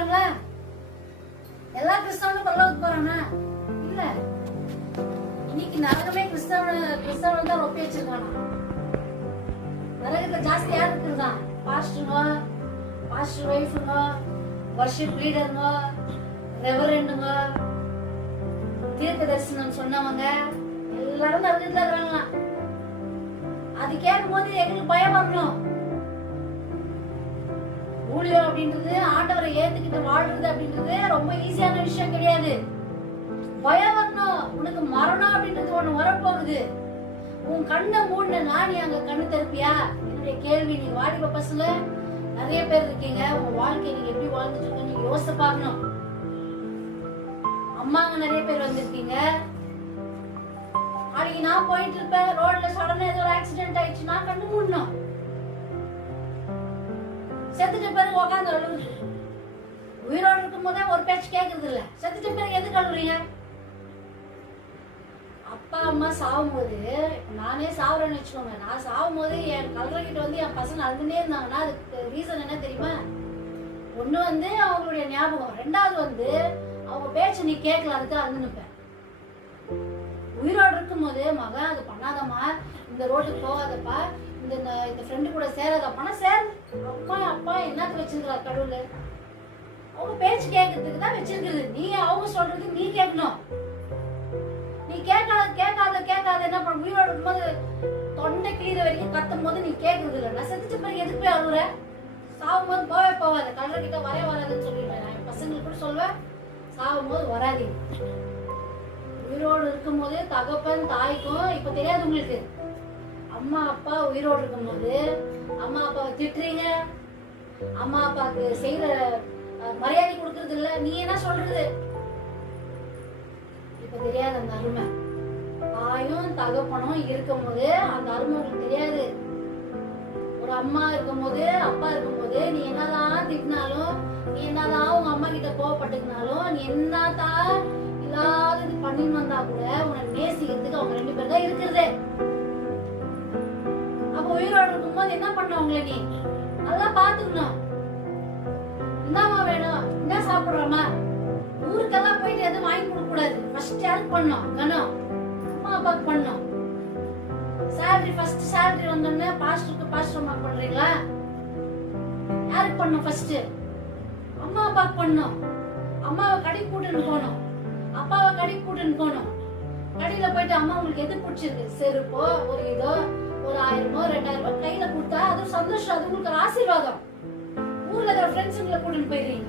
போறாங்களா? எல்லா கிறிஸ்தவனும் பரலோகத்துக்கு போறானா? இல்ல. இன்னைக்கு நரகமே கிறிஸ்தவன் தான் ரொப்பி வச்சிருக்கானா. நரகத்துல ஜாஸ்தி யார் இருக்குதா? பாஸ்டருங்க, பாஸ்டர் வைஃபுங்க, வர்ஷிப் லீடருங்க, ரெவரண்டுங்க, தீர்க்க தரிசனம் சொன்னவங்க எல்லாரும் நரகத்துல இருக்கிறாங்களா. அது கேட்கும் போது எங்களுக்கு பயம் வரணும். ஊழியம் அப்படின்றது ஆண்டவரை ஏத்துக்கிட்டு வாழ்றது அப்படின்றது ரொம்ப ஈஸியான விஷயம் கிடையாது. பயம் வரணும். உனக்கு மரணம் அப்படின்றது ஒண்ணு வரப்போகுது. உன் கண்ணை மூடனா நீ அங்க கண்ணு திறப்பியா? என்னுடைய கேள்வி. நீங்க வாலிப பசங்க நிறைய பேர் இருக்கீங்க. உங்க வாழ்க்கையை நீங்க எப்படி வாழ்ந்துட்டு இருக்கீங்க நீங்க யோசிச்சு பார்க்கணும். அம்மாங்க நிறைய பேர் வந்திருக்கீங்க. நாளைக்கு நான் போயிட்டு இருப்பேன், ரோட்ல சடனா ஏதோ ஒரு ஆக்சிடென்ட் ஆயிடுச்சு, நான் கண்ணு மூடணும். செத்துட்ட பிறகு உட்காந்து அழுகுது. உயிரோடு இருக்கும் போதே ஒரு பேச்சு கேட்கறது இல்ல. செத்துட்ட பிறகு எதுக்கு அழுகுறீங்க? அப்பா அம்மா சாகும் போது, நானே சாவுறேன்னு வச்சுக்கோங்க, நான் சாகும் போது என் கல்றகிட்ட வந்து என் பசங்க அழுதுனே இருந்தாங்கன்னா அதுக்கு ரீசன் என்ன தெரியுமா? ஒண்ணு வந்து அவங்களுடைய ஞாபகம், ரெண்டாவது வந்து அவங்க பேச்சு நீ கேட்கல, அதுக்கு அழுது நிப்பேன். உயிரோடு இருக்கும் போது மகன் அது பண்ணாதம்மா, இந்த ரோட்டுக்கு போகாதப்பா, இந்த ஃப்ரெண்டு கூட சேராதப்பானா சேர். அப்பா அப்பா என்னத்துக்கு வச்சிருக்கிறார் கடவுள்? அவங்க பேச்சு கேட்கறதுக்கு தான் வச்சிருக்குது. நீ அவங்க சொல்றதுக்கு நீ கேட்கணும். நீ கேட்காத என்ன பண்ண? உயிரோடு இருக்கும்போது தொண்டை கிளீர வரைக்கும் கத்தும் போது நீ கேட்கறது இல்லை. நான் செத்துச்ச பிறகு எதுக்கு போய் அழுகுற? சாகும் போது போவாத, கல்லர்கிட்ட வராதுன்னு சொல்லிடுவேன். நான் என் பசங்களுக்கு கூட சொல்வேன், சாகும் போது வராதீங்க. உயிரோடு இருக்கும் போது தகப்பன் தாய்க்கும் இப்ப தெரியாது உங்களுக்கு. அம்மா அப்பா உயிரோடு இருக்கும் போது அம்மா அப்பாவை திட்டுறீங்க, அம்மா அப்பாவுக்கு செய்யற மரியாதை கொடுக்கறது இல்ல. நீ என்ன சொல்றது? இப்ப தெரியாது அந்த அருமை. தாயும் தகப்பனும் இருக்கும் போது அந்த அருமை உங்களுக்கு தெரியாது. ஒரு அம்மா இருக்கும் போது அப்பா இருக்கும் போது நீ என்னதான் திட்டினாலும், நீ என்னதான் உங்க அம்மா கிட்ட கோவப்பட்டுக்கினாலும், நீ என்னதான் இல்லாதது பண்ணின்னு வந்தா கூட உன்னை நேசிக்கிறதுக்கு அவங்க ரெண்டு பேர் தான் இருக்கிறதே. அப்ப உயிரோடு இருக்கும் போது என்ன பண்ண உங்களை நீ நல்லா பாத்துக்கணும். என்னமா வேணும், என்ன சாப்பிடுறோமா, ஊருக்கெல்லாம் போயிட்டு எதுவும் வாங்கி கொடுக்க கூடாது. ஃபர்ஸ்ட் யாருக்கு பண்ணணும்? கணம் அம்மா அப்பாவுக்கு பண்ணணும். சேலரி ஃபர்ஸ்ட் சேலரி வந்தோடனே பாஸ்டர் அம்மா பண்றீங்களா? யாருக்கு பண்ணணும்? ஃபர்ஸ்ட் அம்மா அப்பாவுக்கு பண்ணணும். அம்மாவை கடைக்கு கூட்டுன்னு போகணும், அப்பாவை கடைக்கு கூட்டுன்னு போகணும். கடையில போயிட்டு அம்மா உங்களுக்கு எது பிடிச்சிருக்கு, செருப்போ ஒரு இதோ ஒரு 1000 2000 கையில கொடுத்தா அது சந்தோஷம், அது உங்களுக்கு ஆசீர்வாதம். ஊர்ல இருக்கிற ஃப்ரெண்ட்ஸுங்களை கூட்டிட்டு போயிடுறீங்க,